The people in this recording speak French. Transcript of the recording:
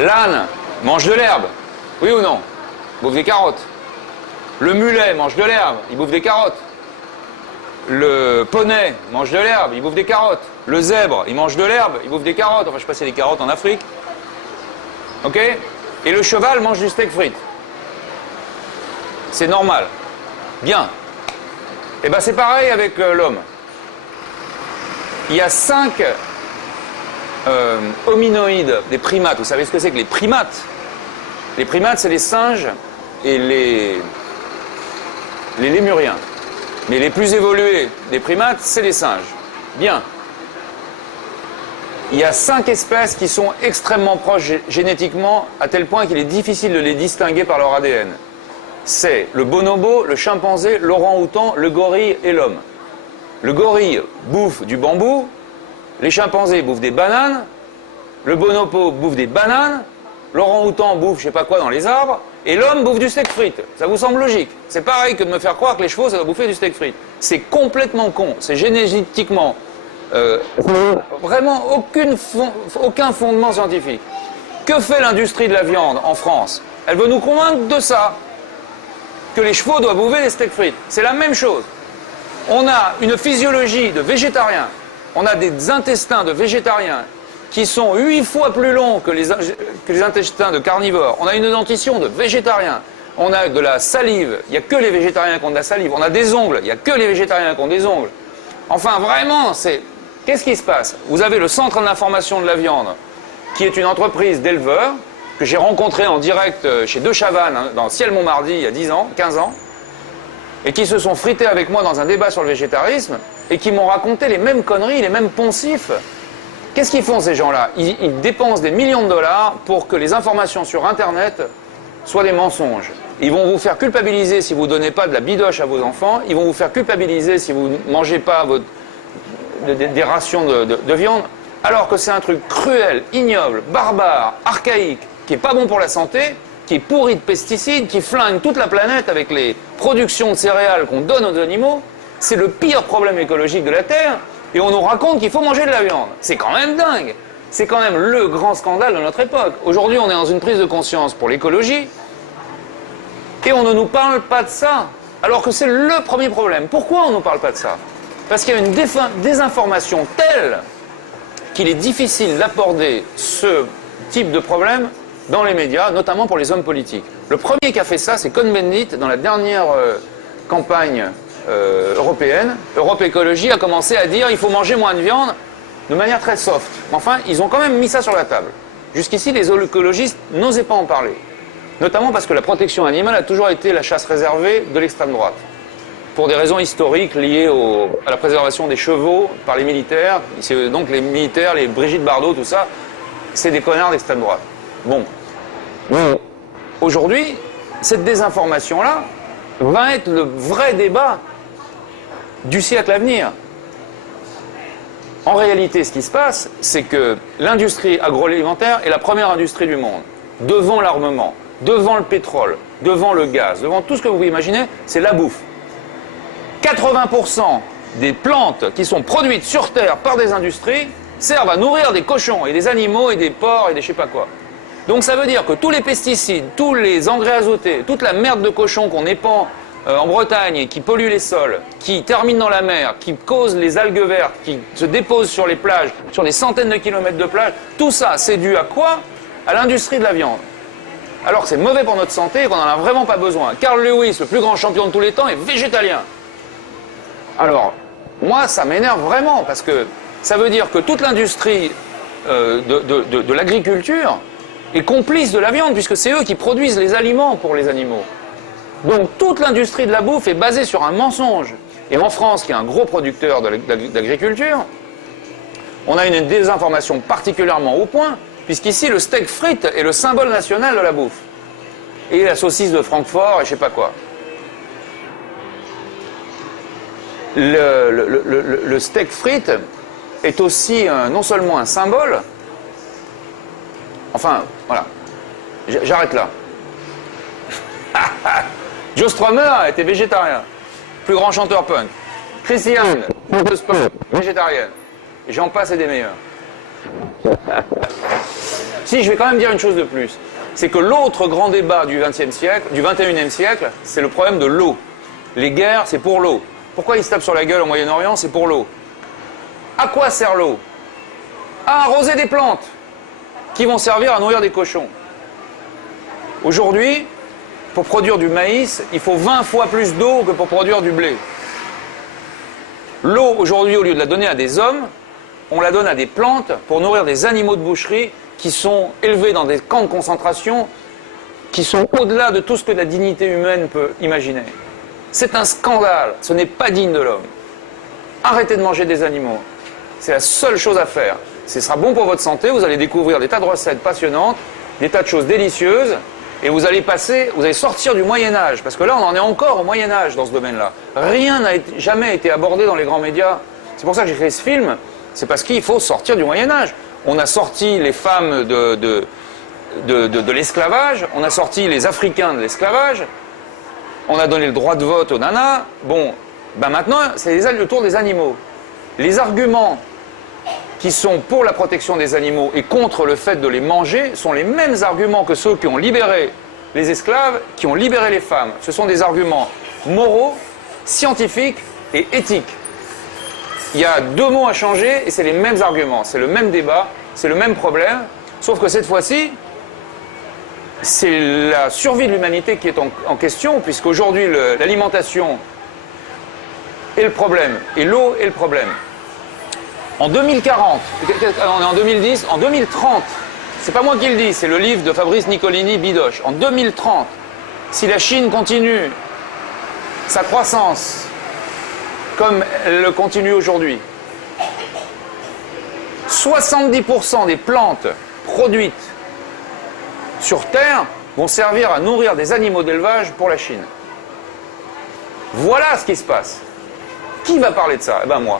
L'âne mange de l'herbe, oui ou non? Il bouffe des carottes. Le mulet mange de l'herbe, il bouffe des carottes. Le poney mange de l'herbe, il bouffe des carottes. Le zèbre, il mange de l'herbe, il bouffe des carottes. Enfin, je sais pas si c'est des carottes en Afrique. Ok? Et le cheval mange du steak frites. C'est normal. Bien. Et ben c'est pareil avec l'homme. Il y a 5 hominoïdes, des primates. Vous savez ce que c'est que les primates? Les primates, c'est les singes et les lémuriens. Mais les plus évolués des primates, c'est les singes. Bien. Il y a 5 espèces qui sont extrêmement proches génétiquement, à tel point qu'il est difficile de les distinguer par leur ADN. C'est le bonobo, le chimpanzé, l'orang-outan, le gorille et l'homme. Le gorille bouffe du bambou, les chimpanzés bouffent des bananes, le bonobo bouffe des bananes, l'orang-outan bouffe je sais pas quoi dans les arbres, et l'homme bouffe du steak frites. Ça vous semble logique? C'est pareil que de me faire croire que les chevaux ça doit bouffer du steak frites. C'est complètement con, c'est génétiquement vraiment aucun fondement scientifique. Que fait l'industrie de la viande en France? Elle veut nous convaincre de ça, que les chevaux doivent bouffer des steak frites. C'est la même chose. On a une physiologie de végétariens, on a des intestins de végétariens qui sont 8 fois plus longs que les intestins de carnivores. On a une dentition de végétariens. On a de la salive, il n'y a que les végétariens qui ont de la salive. On a des ongles, il n'y a que les végétariens qui ont des ongles. Enfin, vraiment, c'est... Qu'est-ce qui se passe? Vous avez le Centre d'information de la viande, qui est une entreprise d'éleveurs, que j'ai rencontré en direct chez De Chavannes, hein, dans Ciel Montmardi, il y a 10 ans, 15 ans, et qui se sont frités avec moi dans un débat sur le végétarisme, et qui m'ont raconté les mêmes conneries, les mêmes poncifs. Qu'est-ce qu'ils font ces gens-là? Ils dépensent des millions de dollars pour que les informations sur Internet soient des mensonges. Ils vont vous faire culpabiliser si vous ne donnez pas de la bidoche à vos enfants, ils vont vous faire culpabiliser si vous ne mangez pas des rations de viande, alors que c'est un truc cruel, ignoble, barbare, archaïque, qui n'est pas bon pour la santé, qui est pourri de pesticides, qui flingue toute la planète avec les productions de céréales qu'on donne aux animaux. C'est le pire problème écologique de la Terre, et on nous raconte qu'il faut manger de la viande. C'est quand même dingue. C'est quand même le grand scandale de notre époque. Aujourd'hui, on est dans une prise de conscience pour l'écologie, et on ne nous parle pas de ça, alors que c'est le premier problème. Pourquoi on ne nous parle pas de ça? Parce qu'il y a une désinformation telle qu'il est difficile d'aborder ce type de problème dans les médias, notamment pour les hommes politiques. Le premier qui a fait ça, c'est Cohn-Bendit, dans la dernière campagne européenne. Europe Écologie a commencé à dire il faut manger moins de viande de manière très soft. Enfin, ils ont quand même mis ça sur la table. Jusqu'ici, les écologistes n'osaient pas en parler. Notamment parce que la protection animale a toujours été la chasse réservée de l'extrême droite. Pour des raisons historiques liées à la préservation des chevaux par les militaires. Donc les militaires, les Brigitte Bardot, tout ça, c'est des connards d'extrême droite. Bon. Aujourd'hui, cette désinformation-là va être le vrai débat du siècle à venir. En réalité, ce qui se passe, c'est que l'industrie agroalimentaire est la première industrie du monde. Devant l'armement, devant le pétrole, devant le gaz, devant tout ce que vous pouvez imaginer, c'est la bouffe. 80% des plantes qui sont produites sur Terre par des industries servent à nourrir des cochons et des animaux et des porcs et des je sais pas quoi. Donc ça veut dire que tous les pesticides, tous les engrais azotés, toute la merde de cochon qu'on épand en Bretagne et qui pollue les sols, qui termine dans la mer, qui cause les algues vertes, qui se déposent sur les plages, sur des centaines de kilomètres de plages, tout ça c'est dû à quoi? À l'industrie de la viande. Alors que c'est mauvais pour notre santé et qu'on n'en a vraiment pas besoin. Carl Lewis, le plus grand champion de tous les temps, est végétalien. Alors, moi, ça m'énerve vraiment, parce que ça veut dire que toute l'industrie de l'agriculture est complice de la viande, puisque c'est eux qui produisent les aliments pour les animaux. Donc, toute l'industrie de la bouffe est basée sur un mensonge. Et en France, qui est un gros producteur d'agriculture, on a une désinformation particulièrement au point, puisqu'ici, le steak frites est le symbole national de la bouffe. Et la saucisse de Francfort et je sais pas quoi. Le steak frites est aussi non seulement un symbole, enfin, voilà, j'arrête là. Joe Strummer était végétarien, plus grand chanteur punk. Christiane, chanteuse punk, végétarienne. Et j'en passe et des meilleurs. Si, je vais quand même dire une chose de plus. C'est que l'autre grand débat du XXe siècle, du XXIe siècle, c'est le problème de l'eau. Les guerres, c'est pour l'eau. Pourquoi ils se tapent sur la gueule au Moyen-Orient? C'est pour l'eau. À quoi sert l'eau? À arroser des plantes qui vont servir à nourrir des cochons. Aujourd'hui, pour produire du maïs, il faut 20 fois plus d'eau que pour produire du blé. L'eau, aujourd'hui, au lieu de la donner à des hommes, on la donne à des plantes pour nourrir des animaux de boucherie qui sont élevés dans des camps de concentration qui sont au-delà de tout ce que la dignité humaine peut imaginer. C'est un scandale, ce n'est pas digne de l'homme. Arrêtez de manger des animaux. C'est la seule chose à faire. Ce sera bon pour votre santé, vous allez découvrir des tas de recettes passionnantes, des tas de choses délicieuses, et vous allez sortir du Moyen-Âge, parce que là on en est encore au Moyen-Âge dans ce domaine-là. Rien n'a jamais été abordé dans les grands médias. C'est pour ça que j'ai créé ce film, c'est parce qu'il faut sortir du Moyen-Âge. On a sorti les femmes de l'esclavage, on a sorti les Africains de l'esclavage, on a donné le droit de vote aux nanas. Bon, ben maintenant, c'est le tour des animaux. Les arguments qui sont pour la protection des animaux et contre le fait de les manger sont les mêmes arguments que ceux qui ont libéré les esclaves, qui ont libéré les femmes. Ce sont des arguments moraux, scientifiques et éthiques. Il y a deux mots à changer et c'est les mêmes arguments, c'est le même débat, c'est le même problème, sauf que cette fois-ci, c'est la survie de l'humanité qui est en question, puisqu'aujourd'hui l'alimentation est le problème et l'eau est le problème. En 2040, on est en 2010, en 2030, c'est pas moi qui le dis, c'est le livre de Fabrice Nicolini Bidoche. En 2030, si la Chine continue sa croissance comme elle le continue aujourd'hui, 70% des plantes produites sur Terre vont servir à nourrir des animaux d'élevage pour la Chine. Voilà ce qui se passe. Qui va parler de ça? Eh ben moi.